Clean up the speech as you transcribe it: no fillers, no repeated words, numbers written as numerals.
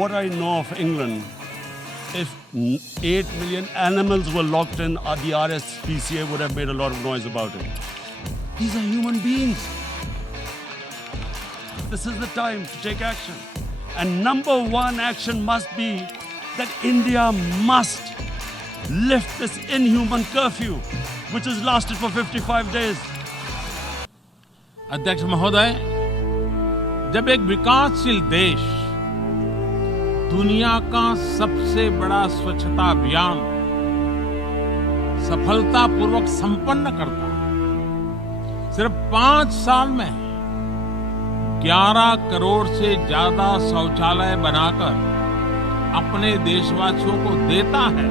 what I know of England, if 8 million animals were locked in, the RSPCA would have made a lot of noise about it. These are human beings. This is the time to take action. And number one action must be that India must lift this inhuman curfew, which has lasted for 55 days. अध्यक्ष महोदय, जब एक विकासशील देश दुनिया का सबसे बड़ा स्वच्छता अभियान सफलतापूर्वक संपन्न करता है, सिर्फ 5 साल में 11 करोड़ से ज्यादा शौचालय बनाकर अपने देशवासियों को देता है,